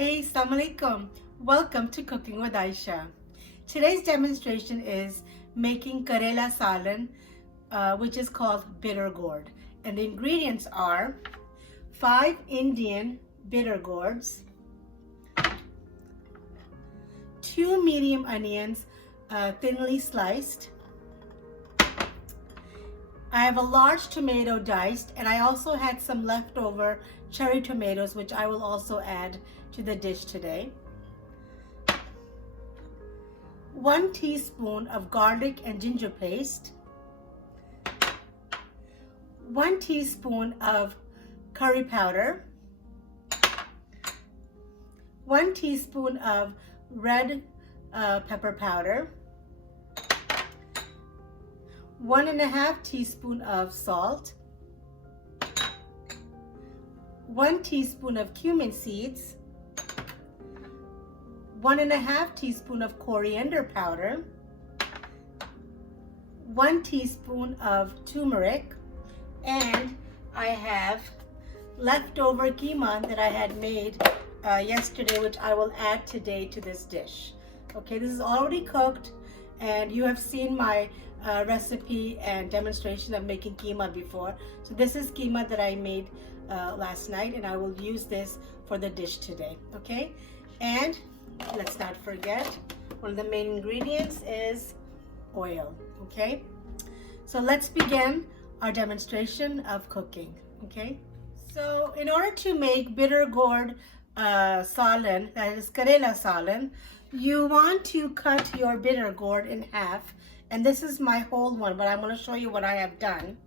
Hey, Assalamu alaikum. Welcome to Cooking with Aishah. Today's demonstration is making Karela Salan, which is called Bittergourd. And the ingredients are 5 Indian Bittergourds, 2 medium onions thinly sliced. I have a large tomato diced, and I also had some leftover cherry tomatoes, which I will also add to the dish today. 1 teaspoon of garlic and ginger paste, 1 teaspoon of curry powder, 1 teaspoon of red pepper powder, 1½ teaspoon of salt, 1 teaspoon of cumin seeds, 1½ teaspoon of coriander powder, 1 teaspoon of turmeric, and I have leftover keema that I had made yesterday, which I will add today to this dish. Okay, this is already cooked, and you have seen my recipe and demonstration of making keema before. So this is keema that I made last night, and I will use this for the dish today. Okay, and let's not forget, one of the main ingredients is oil. Okay, so let's begin our demonstration of cooking. Okay, so in order to make Bittergourd Salan, that is Karela Salan, you want to cut your Bittergourd in half, and this is my whole one, but I'm going to show you what I have done.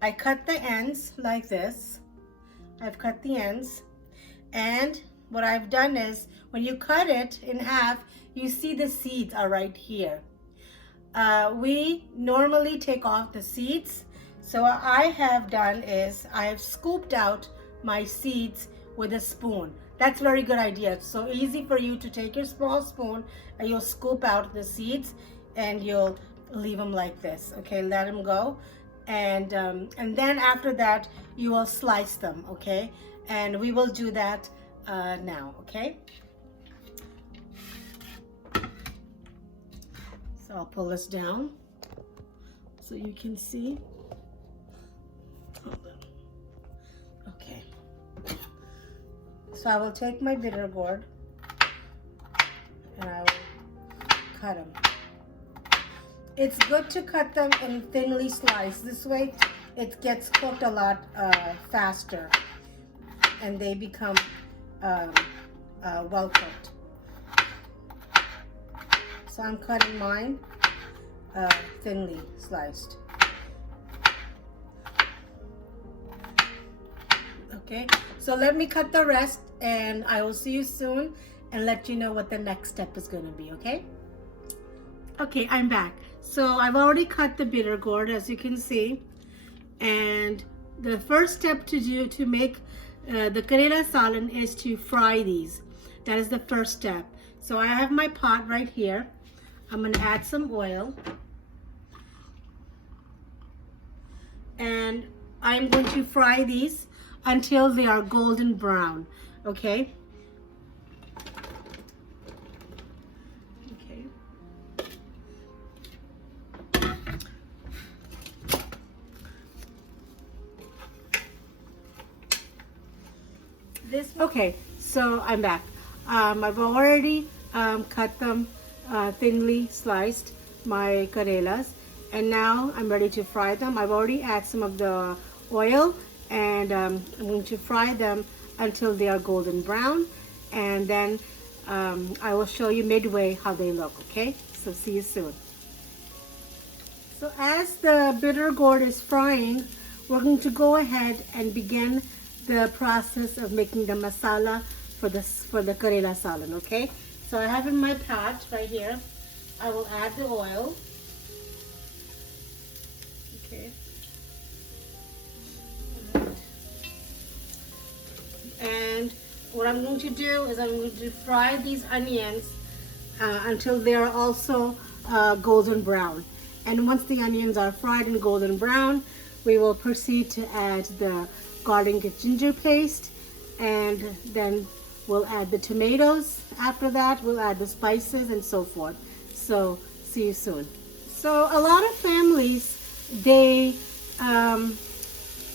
I cut the ends like this. I've cut the ends, and what I've done is, when you cut it in half, you see the seeds are right here. We normally take off the seeds, so what I have done is I have scooped out my seeds with a spoon. That's a very good idea. It's so easy for you to take your small spoon and you'll scoop out the seeds and you'll leave them like this. Okay, let them go, and then after that you will slice them. Okay, and we will do that now. Okay, so I'll pull this down so you can see. Okay, so I will take my Bittergourd and I will cut them. It's good to cut them in thinly sliced. This way it gets cooked a lot faster and they become well cooked. So I'm cutting mine thinly sliced. Okay, so let me cut the rest, and I will see you soon and let you know what the next step is going to be. Okay, okay, I'm back. So I've already cut the Bittergourd, as you can see, and the first step to do to make the Karela Salan is to fry these. That is the first step. So I have my pot right here. I'm going to add some oil, and I'm going to fry these until they are golden brown. Okay, okay, so I'm back. I've already cut them thinly sliced, my Karelas, and now I'm ready to fry them. I've already added some of the oil, and I'm going to fry them until they are golden brown, and then I will show you midway how they look. Okay, so see you soon. So as the Bittergourd is frying, we're going to go ahead and begin the process of making the masala for the Karela Salan. Okay, so I have in my pot right here, I will add the oil. Okay, and what I'm going to do is I'm going to fry these onions until they are also golden brown. And once the onions are fried and golden brown, we will proceed to add the garlic and ginger paste, and then We'll add the tomatoes after that. We'll add the spices and so forth. So see you soon. So a lot of families, they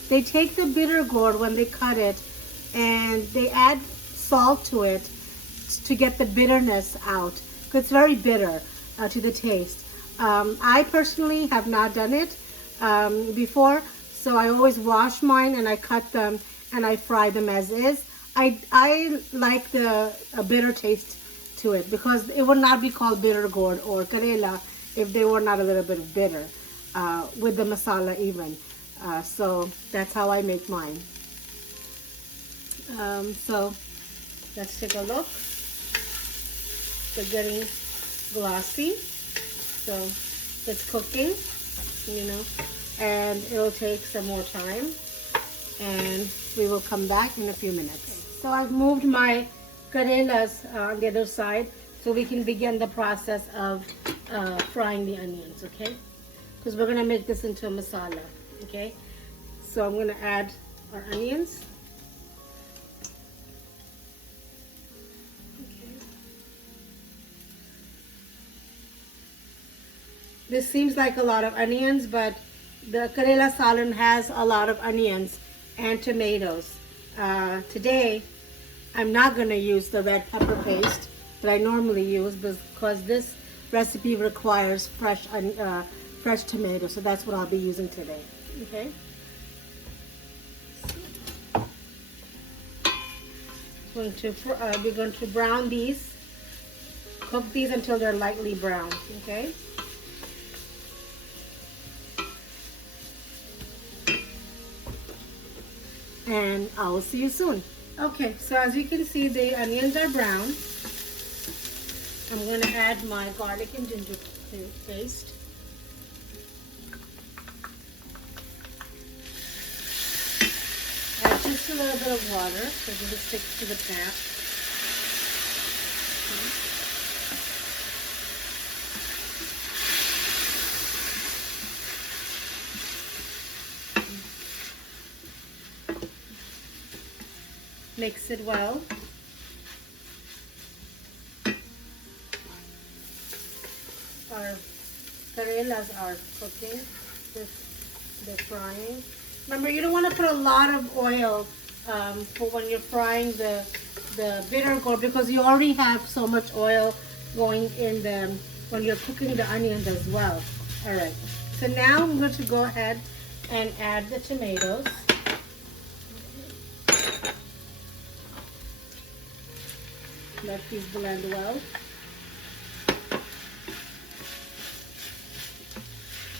take the bitter gourd when they cut it and they add salt to it to get the bitterness out, because it's very bitter to the taste. I personally have not done it before, so I always wash mine and I cut them and I fry them as is. I like the bitter taste to it, because it would not be called Bittergourd or Karela if they were not a little bit bitter with the masala even. So that's how I make mine. So let's take a look. They're getting glossy, so it's cooking, you know, and it'll take some more time, and we will come back in a few minutes. So I've moved my karelas on the other side so we can begin the process of frying the onions, okay? Because we're going to make this into a masala, okay? So I'm going to add our onions. This seems like a lot of onions, but the Karela Salan has a lot of onions and tomatoes. Today, I'm not going to use the red pepper paste that I normally use, because this recipe requires fresh tomatoes, so that's what I'll be using today. Okay. We're going to brown these, cook these until they're lightly brown. Okay. And I will see you soon. Okay, so as you can see, the onions are brown. I'm going to add my garlic and ginger paste. Add just a little bit of water so that it sticks to the pan. Mix it well. Our karelas are cooking. They're frying. Remember, you don't want to put a lot of oil for when you're frying the bittergourd, because you already have so much oil going in them when you're cooking the onions as well. All right. So now I'm going to go ahead and add the tomatoes. Let these blend well.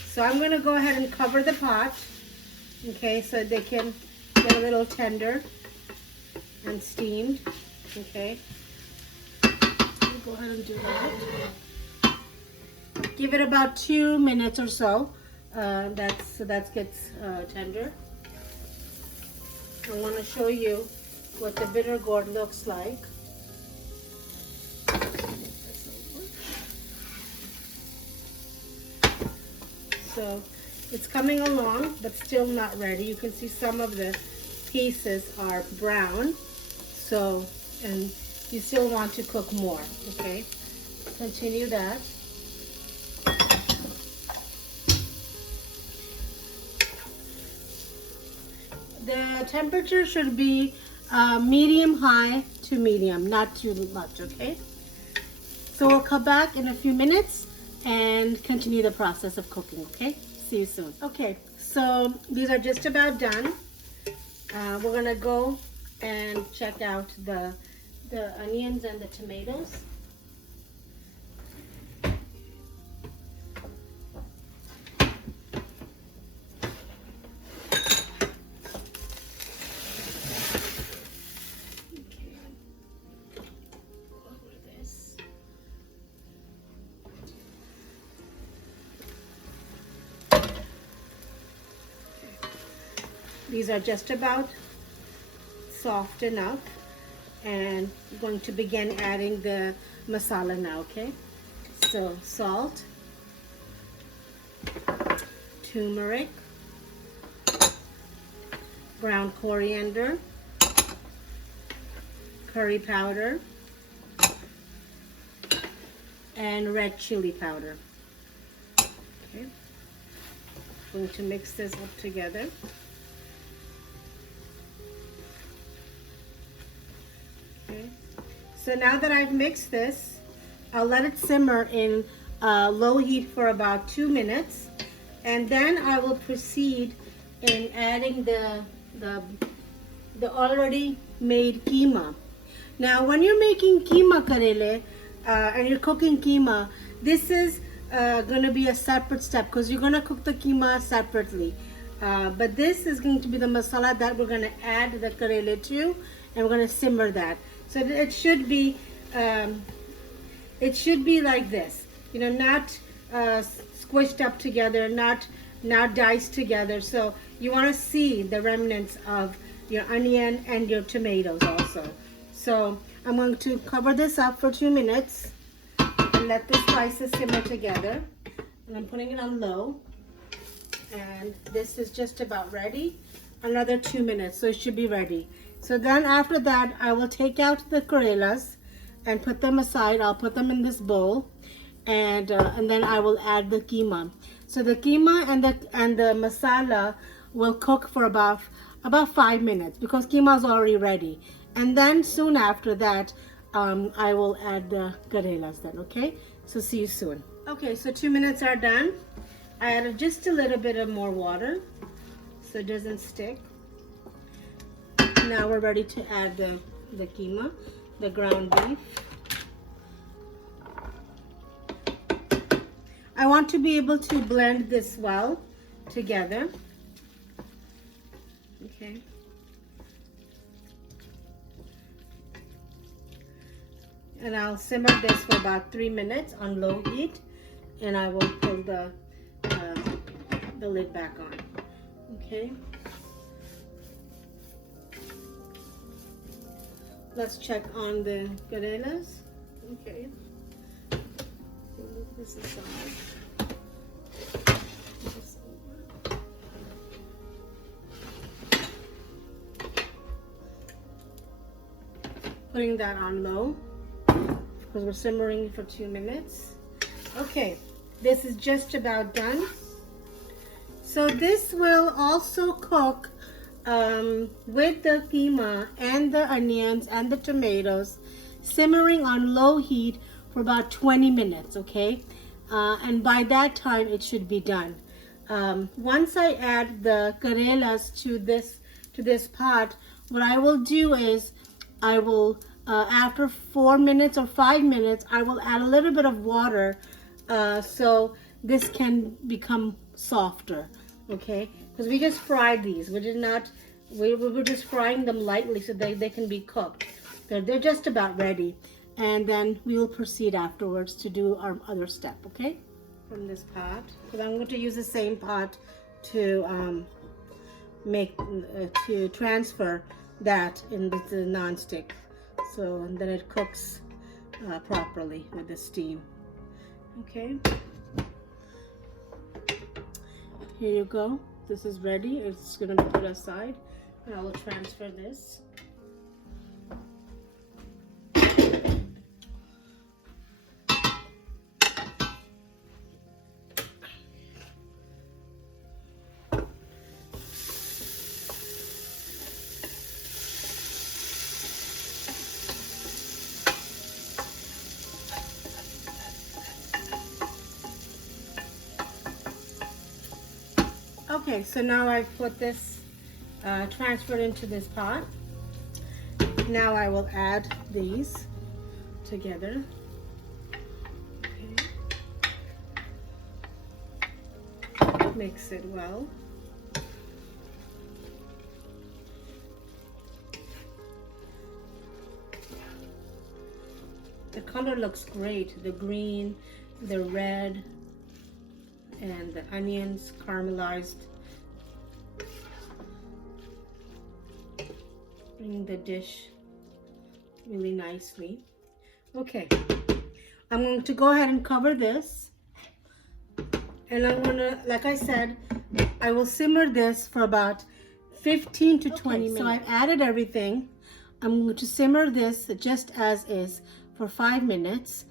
So I'm going to go ahead and cover the pot, okay, so they can get a little tender and steamed, okay. Go ahead and do that. Give it about 2 minutes or so. That gets tender. I want to show you what the bittergourd looks like. So it's coming along, but still not ready. You can see some of the pieces are brown. So, and you still want to cook more, okay? Continue that. The temperature should be medium high to medium, not too much, okay? So we'll come back in a few minutes and continue the process of cooking, okay? See you soon. Okay, so these are just about done. We're gonna go and check out the onions and the tomatoes. These are just about soft enough, and I'm going to begin adding the masala now, okay? So salt, turmeric, ground coriander, curry powder, and red chili powder. Okay. I'm going to mix this up together. Okay. So now that I've mixed this, I'll let it simmer in low heat for about 2 minutes, and then I will proceed in adding the already made keema. Now, when you're making keema karele and you're cooking keema, this is going to be a separate step because you're going to cook the keema separately. But this is going to be the masala that we're going to add the karele to, and we're going to simmer that. So it should be like this, you know, not squished up together, not diced together. So you want to see the remnants of your onion and your tomatoes also. So I'm going to cover this up for 2 minutes and let the spices simmer together. And I'm putting it on low. And this is just about ready. Another 2 minutes, so it should be ready. So then after that, I will take out the karelas and put them aside. I'll put them in this bowl, and then I will add the keema. So the keema and the masala will cook for about 5 minutes because keema is already ready. And then soon after that, I will add the karelas then, okay? So see you soon. Okay, so 2 minutes are done. I added just a little bit of more water so it doesn't stick. Now we're ready to add the keema, the ground beef. I want to be able to blend this well together. Okay. And I'll simmer this for about 3 minutes on low heat, and I will pull the lid back on. Okay. Let's check on the karelas. Okay. Move this aside. Putting that on low because we're simmering for 2 minutes. Okay, this is just about done. So this will also cook with the keema and the onions and the tomatoes, simmering on low heat for about 20 minutes, okay? And by that time it should be done. Once I add the karelas to this pot, what I will do is I will after 4 minutes or 5 minutes, I will add a little bit of water so this can become softer, okay? Because we just fried these. We were just frying them lightly so they can be cooked. They're just about ready. And then we will proceed afterwards to do our other step, okay? From this pot. Because I'm going to use the same pot to to transfer that into the non-stick. So then it cooks properly with the steam. Okay. Here you go. This is ready. It's going to be put aside. And I will transfer this. Okay, so now I've put this transferred into this pot. Now I will add these together. Okay. Mix it well. The color looks great. The green, the red, and the onions caramelized. Bringing the dish really nicely. Okay, I'm going to go ahead and cover this, and I'm gonna, like I said, I will simmer this for about 15 to 20 minutes. So I've added everything. I'm going to simmer this just as is for 5 minutes,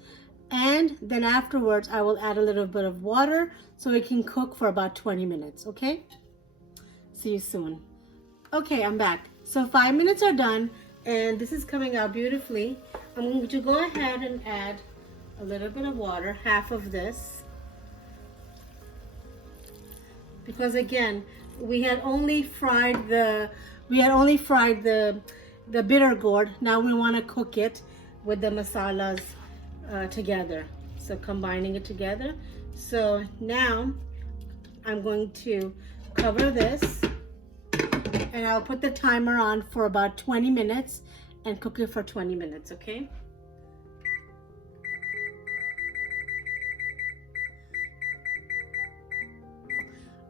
and then afterwards I will add a little bit of water so it can cook for about 20 minutes, okay? See you soon. Okay, I'm back. So 5 minutes are done and this is coming out beautifully. I'm going to go ahead and add a little bit of water, half of this. Because again, we had only fried the Bittergourd. Now we want to cook it with the masalas together. So combining it together. So now I'm going to cover this and I'll put the timer on for about 20 minutes and cook it for 20 minutes, okay?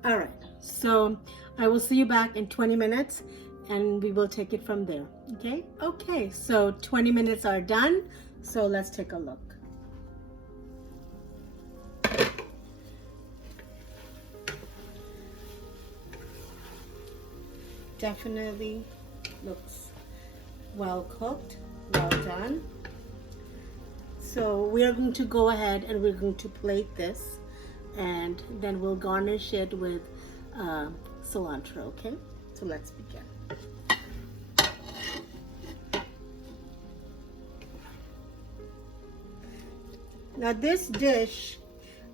All right, so I will see you back in 20 minutes and we will take it from there, okay? Okay, so 20 minutes are done, so let's take a look. Definitely looks well cooked, well done. So we are going to go ahead and we're going to plate this and then we'll garnish it with cilantro, okay? So let's begin. Now this dish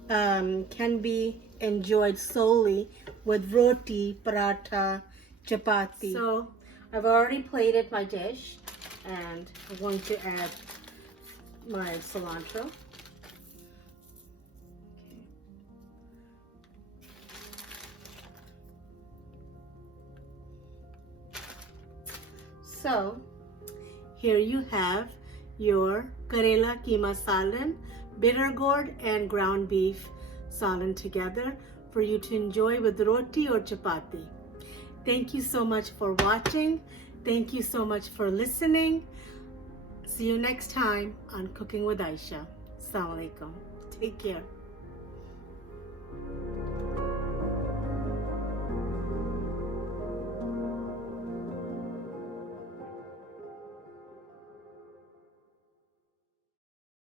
can be enjoyed solely with roti, paratha, chapati. So I've already plated my dish and I'm going to add my cilantro. Okay. So here you have your Karela Keema Salan, Bittergourd and ground beef salan together for you to enjoy with roti or chapati. Thank you so much for watching. Thank you so much for listening. See you next time on Cooking with Aishah. Assalamu alaikum. Take care.